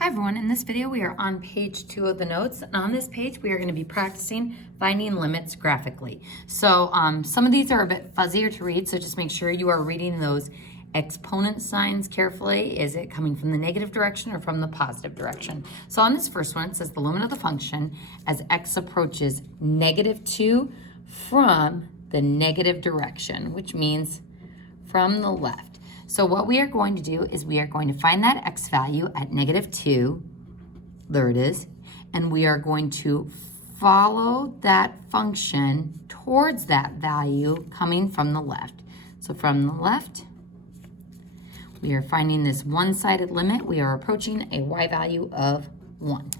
Hi everyone, in this video we are on page 2 of the notes, and on this page we are going to be practicing finding limits graphically. So some of these are a bit fuzzier to read, so just make sure you are reading those exponent signs carefully. Is it coming from the negative direction or from the positive direction? So on this first one it says the limit of the function as x approaches -2 from the negative direction, which means from the left. So what we are going to do is we are going to find that x value at -2, there it is, and we are going to follow that function towards that value coming from the left. So from the left, we are finding this one-sided limit. We are approaching a y value of 1.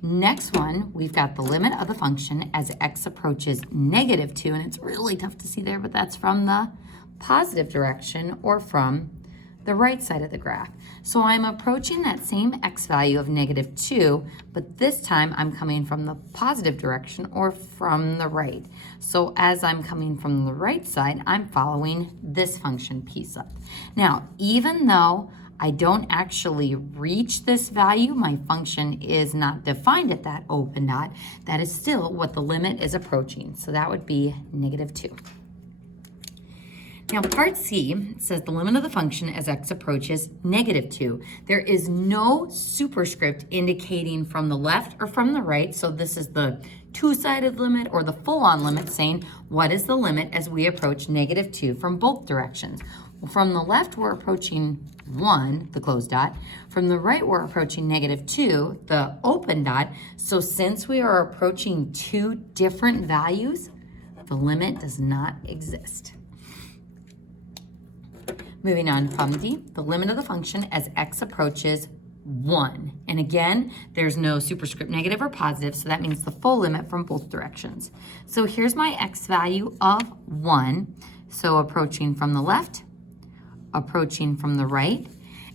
Next one, we've got the limit of the function as x approaches -2, and it's really tough to see there, but that's from the positive direction or from the right side of the graph. So I'm approaching that same x value of -2, but this time I'm coming from the positive direction or from the right. So as I'm coming from the right side, I'm following this function piece up. Now, even though I don't actually reach this value, my function is not defined at that open dot, that is still what the limit is approaching. So that would be -2. Now part C says the limit of the function as x approaches -2. There is no superscript indicating from the left or from the right, so this is the two-sided limit or the full-on limit saying what is the limit as we approach -2 from both directions. From the left we're approaching 1, the closed dot. From the right we're approaching -2, the open dot. So since we are approaching two different values, the limit does not exist. Moving on, problem D, the limit of the function as x approaches 1. And again, there's no superscript negative or positive, so that means the full limit from both directions. So here's my x value of 1. So approaching from the left, approaching from the right.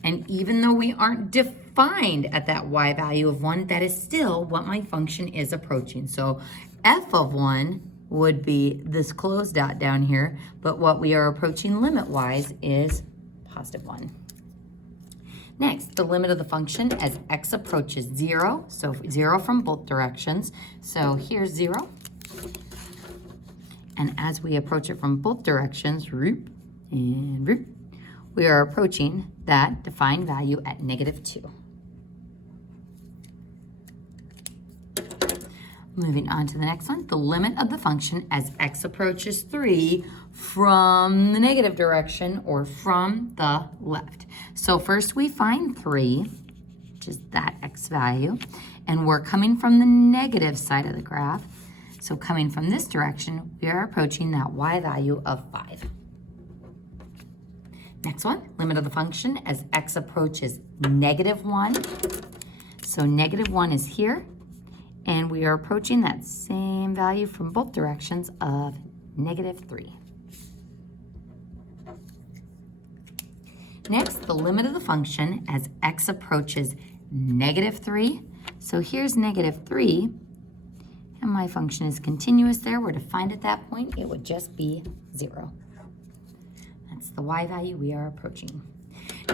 And even though we aren't defined at that y value of 1, that is still what my function is approaching. So f of 1 would be this closed dot down here, but what we are approaching limit-wise is +1. Next, the limit of the function as x approaches 0, so 0 from both directions. So here's 0. And as we approach it from both directions, root and root, we are approaching that defined value at -2. Moving on to the next one, the limit of the function as x approaches 3 from the negative direction or from the left. So first we find 3, which is that x value, and we're coming from the negative side of the graph. So coming from this direction, we are approaching that y value of 5. Next one, limit of the function as x approaches -1. So -1 is here. And we are approaching that same value from both directions of -3. Next, the limit of the function as x approaches -3. So here's -3, and my function is continuous there. We're defined at that point. It would just be 0. That's the y value we are approaching.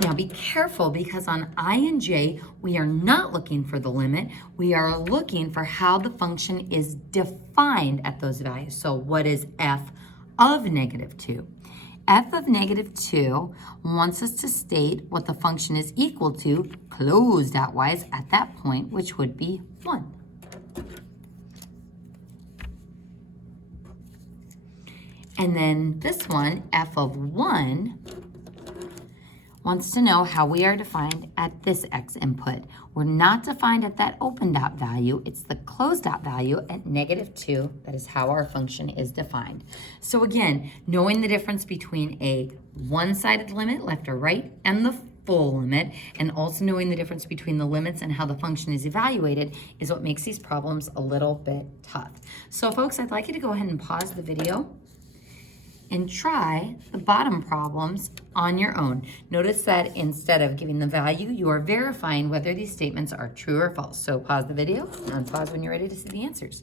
Now be careful, because on I and J, we are not looking for the limit. We are looking for how the function is defined at those values. So what is f of -2? F of -2 wants us to state what the function is equal to, closed dot-wise, at that point, which would be 1. And then this one, f of 1, wants to know how we are defined at this x input. We're not defined at that open dot value. It's the closed dot value at -2. That is how our function is defined. So again, knowing the difference between a one-sided limit, left or right, and the full limit, and also knowing the difference between the limits and how the function is evaluated is what makes these problems a little bit tough. So folks, I'd like you to go ahead and pause the video and try the bottom problems on your own. Notice that instead of giving the value, you are verifying whether these statements are true or false. So pause the video and unpause when you're ready to see the answers.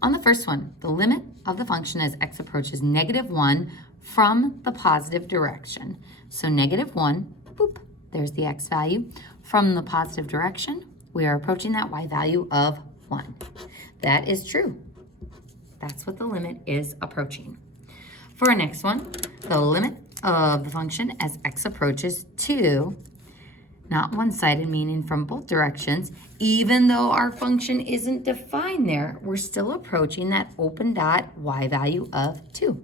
On the first one, the limit of the function as x approaches -1 from the positive direction. So -1, boop, there's the x value. From the positive direction, we are approaching that y value of 1. That is true. That's what the limit is approaching. For our next one, the limit of the function as x approaches 2, not one-sided, meaning from both directions, even though our function isn't defined there, we're still approaching that open dot y value of 2.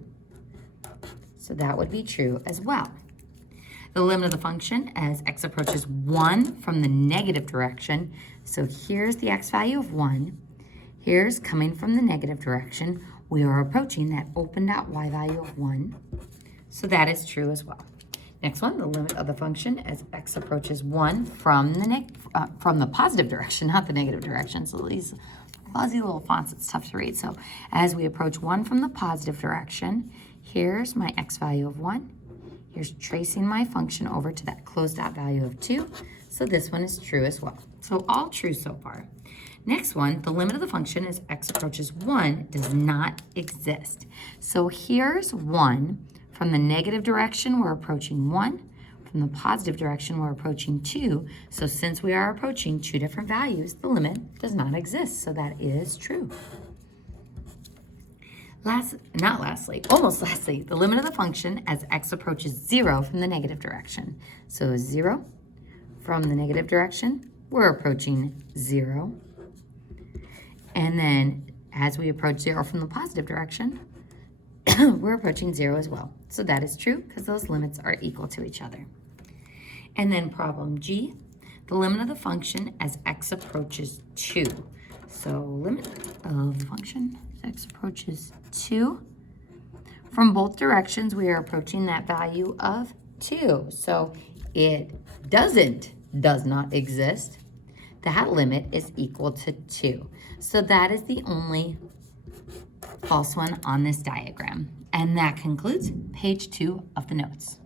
So that would be true as well. The limit of the function as x approaches 1 from the negative direction. So here's the x value of 1. Here's coming from the negative direction. We are approaching that open dot y value of 1. So that is true as well. Next one, the limit of the function as x approaches 1 from the positive direction, not the negative direction. So these fuzzy little fonts, it's tough to read. So as we approach 1 from the positive direction, here's my x value of 1. Here's tracing my function over to that closed dot value of 2. So this one is true as well. So all true so far. Next one, the limit of the function as x approaches 1 does not exist. So here's 1. From the negative direction, we're approaching 1. From the positive direction, we're approaching 2. So since we are approaching 2 different values, the limit does not exist. So that is true. Almost lastly, the limit of the function as x approaches 0 from the negative direction. So 0 from the negative direction, we're approaching 0. And then as we approach 0 from the positive direction, we're approaching 0 as well. So that is true because those limits are equal to each other. And then problem G, the limit of the function as x approaches 2. So limit of the function as x approaches 2. From both directions, we are approaching that value of 2. So it does not exist. That limit is equal to 2. So that is the only false one on this diagram. And that concludes page 2 of the notes.